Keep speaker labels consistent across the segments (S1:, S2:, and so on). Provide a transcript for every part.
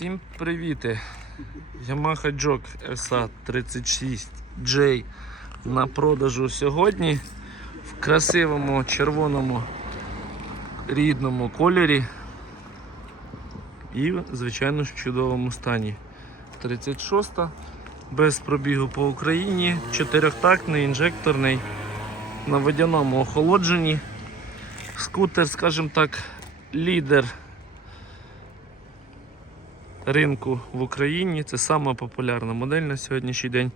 S1: Всім привіти! Yamaha Jog SA36J на продажу сьогодні в красивому червоному рідному кольорі і, звичайно в чудовому стані. 36 без пробігу по Україні, чотирьохтактний, інжекторний, на водяному охолодженні. Скутер, скажімо так, лідер ринку в Україні. Це сама популярна модель на сьогоднішній день.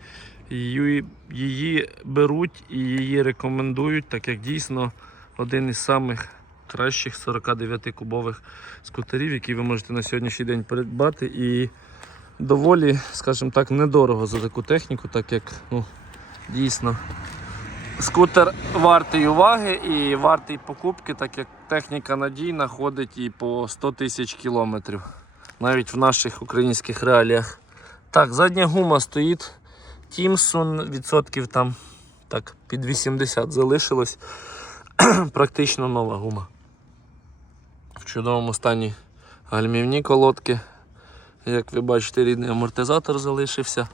S1: Її, беруть і її рекомендують, так як дійсно один із самих кращих 49-кубових скутерів, які ви можете на сьогоднішній день придбати. І доволі, скажімо так, недорого за таку техніку, так як ну, дійсно скутер вартий уваги і вартий покупки, так як техніка надійна ходить і по 100 тисяч кілометрів навіть в наших українських реаліях. Так, задня гума стоїть. Тімсон відсотків там так під 80 залишилось. Практично нова гума. В чудовому стані гальмівні колодки. Як ви бачите, рідний амортизатор залишився.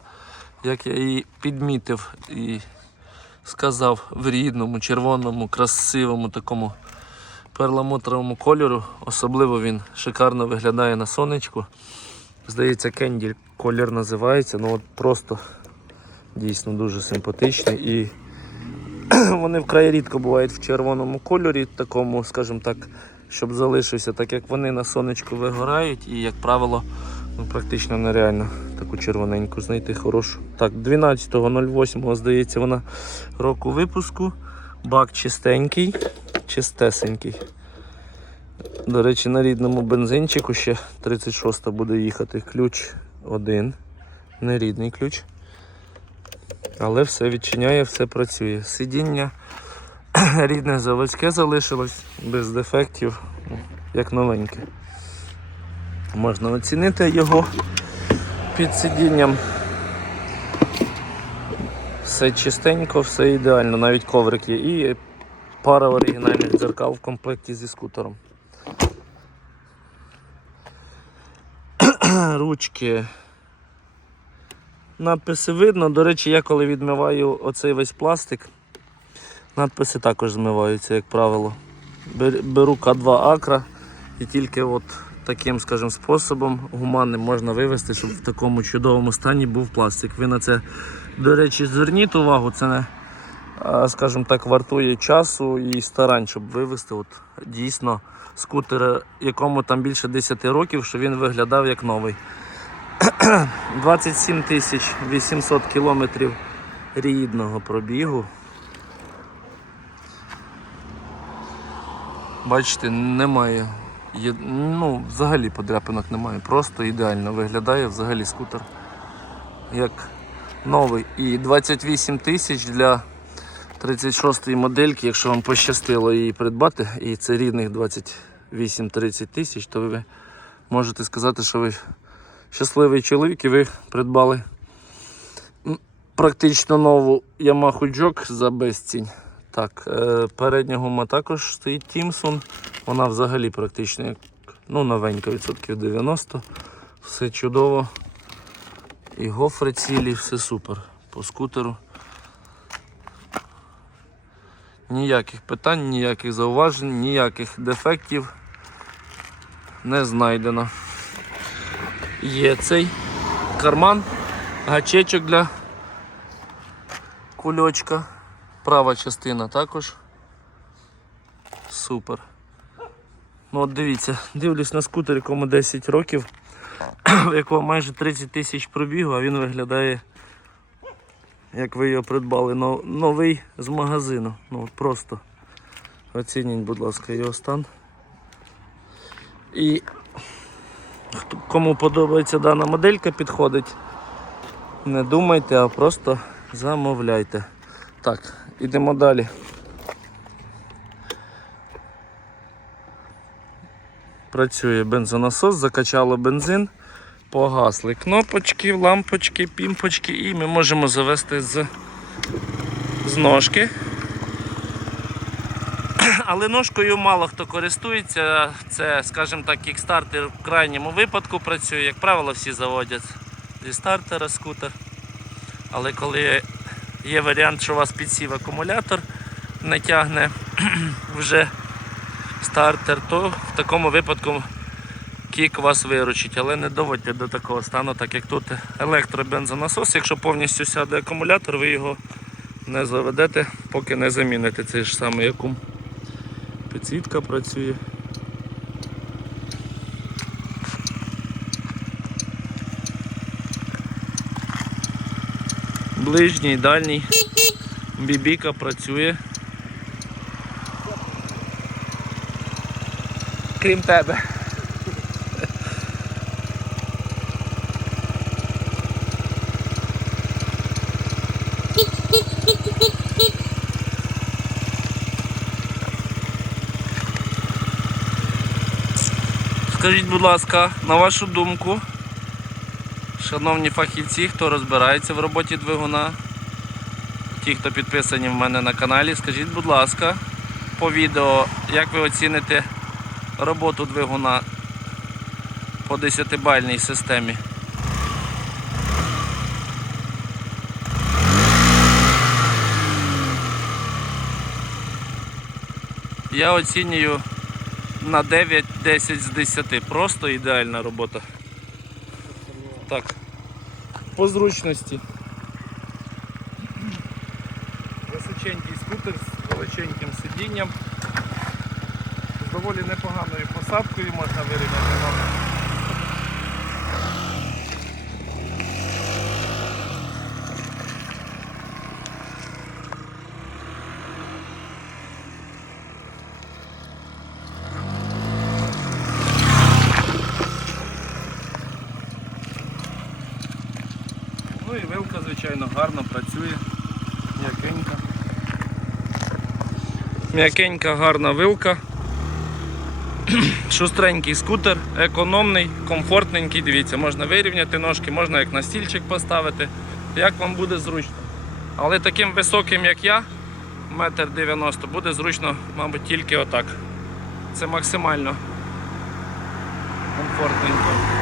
S1: Як я і підмітив і сказав в рідному, червоному, красивому такому перламутровому кольору. Особливо він шикарно виглядає на сонечку. Здається, кенділь колір називається. Ну от просто дійсно дуже симпатичний. І вони вкрай рідко бувають в червоному кольорі, такому, скажімо так, щоб залишився, так як вони на сонечку вигорають і, як правило, ну, практично нереально таку червоненьку знайти хорошу. Так, 12.08, здається, вона року випуску. Бак чистенький, чистесенький. До речі, на рідному бензинчику ще 36 буде їхати. Ключ один. Нерідний ключ. Але все відчиняє, все працює. Сидіння рідне заводське залишилось, без дефектів, як новеньке. Можна оцінити його під сидінням. Все чистенько, все ідеально, навіть коврик є. І пара оригінальних дзеркал в комплекті зі скутером. Ручки. Надписи видно. До речі, я коли відмиваю оцей весь пластик, надписи також змиваються, як правило. Беру К2 Акра і тільки от таким, скажімо, способом гуманним можна вивести, щоб в такому чудовому стані був пластик. Ви на це, до речі, зверніть увагу, це не, скажімо так, вартує часу і старань, щоб вивести от, дійсно скутер, якому там більше 10 років, що він виглядав як новий. 27 тисяч 800 кілометрів рідного пробігу. Бачите, немає. Є, ну, взагалі подряпинок немає. Просто ідеально виглядає взагалі скутер. Як новий. І 28 тисяч для 36-ї модельки, якщо вам пощастило її придбати, і це рідних 28-30 тисяч, то ви можете сказати, що ви щасливий чоловік і ви придбали практично нову Yamaha Jog за безцінь. Так, е, передня гума також стоїть Тімсон. Вона взагалі практично ну, новенька, відсотків 90. Все чудово. І гофри цілі, все супер. По скутеру. Ніяких питань, ніяких зауважень, ніяких дефектів не знайдено. Є цей карман, гачечок для кульочка. Права частина також. Супер. Ну от дивіться, дивлюсь на скутер, якому 10 років, якого майже 30 тисяч пробігу, а він виглядає, як ви його придбали, новий з магазину. Ну просто оцініть, будь ласка, його стан. І кому подобається дана моделька, підходить. Не думайте, а просто замовляйте. Так, ідемо далі. Працює бензонасос, закачало бензин, погасли кнопочки, лампочки, пімпочки і ми можемо завести з, з ножки. але ножкою мало хто користується. Це, скажімо так, кікстартер в крайньому випадку працює. Як правило, всі заводять зі стартера скутер. Але коли є варіант, що у вас підсів акумулятор, не тягне вже стартер, то в такому випадку кік вас виручить, але не доводьте до такого стану, так як тут електробензонасос. Якщо повністю сяде акумулятор, ви його не заведете, поки не заміните цей ж самий акум. Підсвітка працює. Ближній, дальній. Бібіка працює. Крім тебе. Скажіть, будь ласка, на вашу думку, шановні фахівці, хто розбирається в роботі двигуна, ті, хто підписані в мене на каналі, скажіть, будь ласка, по відео, як ви оціните роботу двигуна по 10-бальній системі? Я оцінюю на 9-10 з 10. Просто ідеальна робота. Так. По зручності. Височенький скутер з величеньким сидінням. Доволі непоганою посадкою можна вирівняти. Ну і вилка, звичайно, гарно працює. М'якенька. М'якенька, гарна вилка. Шустренький скутер, економний, комфортненький. Дивіться, можна вирівняти ножки, можна як на стільчик поставити, як вам буде зручно. Але таким високим, як я, 1,90 м, буде зручно, мабуть, тільки отак. Це максимально комфортненько.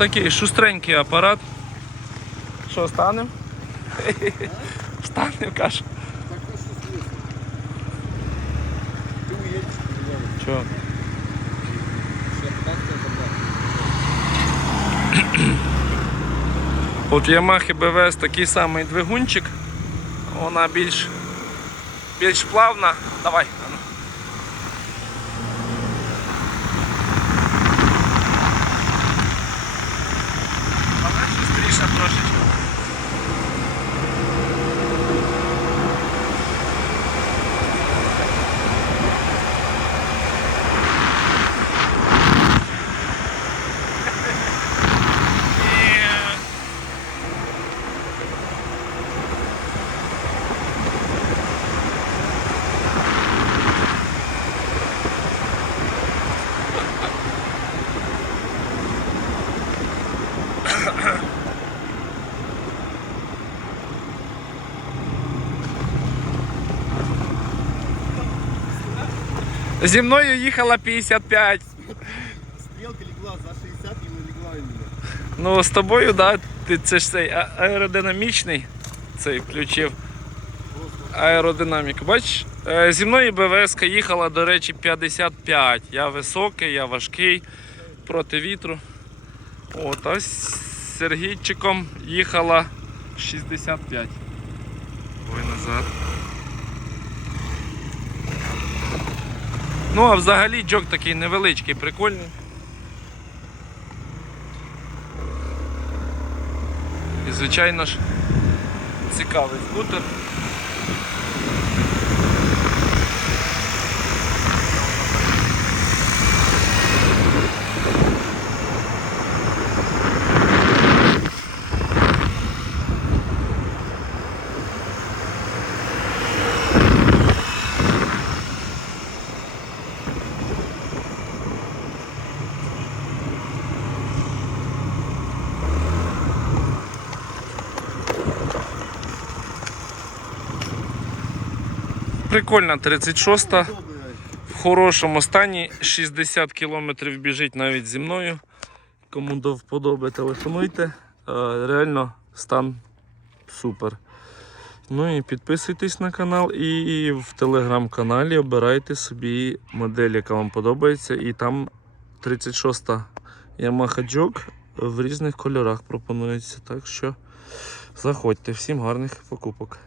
S1: Такий шустренький апарат. Що, станем? Станем, каже. Чого? От в Yamaha BVS такий самий двигунчик. Вона більш, більш плавна. Давай. Трошечки. Зі мною їхала 55.
S2: Стрілка легла за 60 і не легла і мене.
S1: Ну, з тобою, да, ти це ж цей а- аеродинамічний цей включив. Аеродинаміку. Бачиш? Е, Зі мною БВС їхала, до речі, 55. Я високий, я важкий проти вітру. От, а з Сергійчиком їхала 65. Ой, назад. Ну, а взагалі джок такий невеличкий, прикольний. І звичайно ж цікавий скутер. Прикольна 36-та. В хорошому стані 60 км біжить навіть зі мною. Кому до вподоби, телефонуйте. Е, Реально стан супер. Ну і підписуйтесь на канал і в телеграм-каналі обирайте собі модель, яка вам подобається. І там 36-та Yamaha Jog в різних кольорах пропонується. Так що заходьте. Всім гарних покупок.